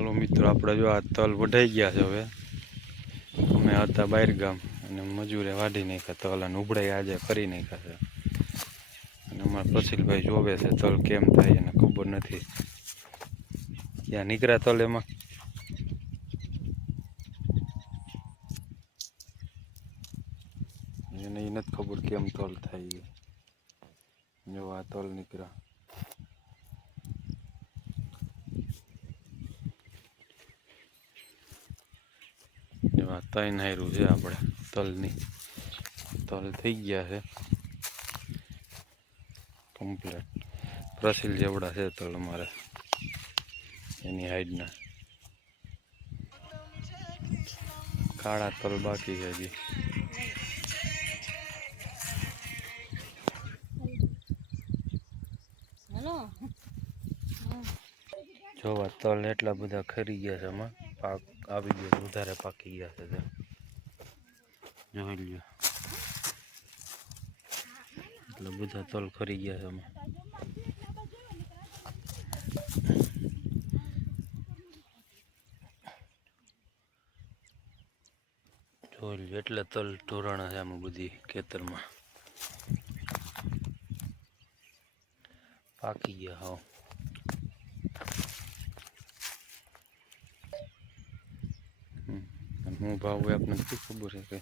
ચાલો મિત્રો, આપણે જો આ તલ વઢાઈ ગયા છે. હવે અમે હતા બહાર ગામ અને મજૂરે વાઢી નાખ્યા તલ અને ઉભડાઈ આજે કરી નાખ્યા છે. અને અમારા ફસીલભાઈ જોવે છે તલ કેમ થાય એને ખબર નથી. ત્યાં નીકળ્યા તલ એમાં એને એ નથી ખબર કેમ તલ થાય. જો આ તલ નીકળ્યા. એવા ત્રણ હાયરું છે આપણે તલની. તલ થઈ ગયા છે કમ્પ્લીટ. પ્રસિલ જેવડા છે તલ અમારે એની હાઈડના. કાળા તલ બાકી છે હજી. જોવા તલ એટલા બધા ખરી ગયા છે. એમાં પાક આવી ગયો, વધારે પાકી ગયા છે. જોઈ લ્યો, એટલા બધા તલ ખરી ગયા છે એમાં. જોઈ લ્યો, એટલે તલ ઢોરાણા છે આમાં બધી ખેતરમાં પાકી ગયા. હા, હું ભાવ હોય આપણને ખબર છે કે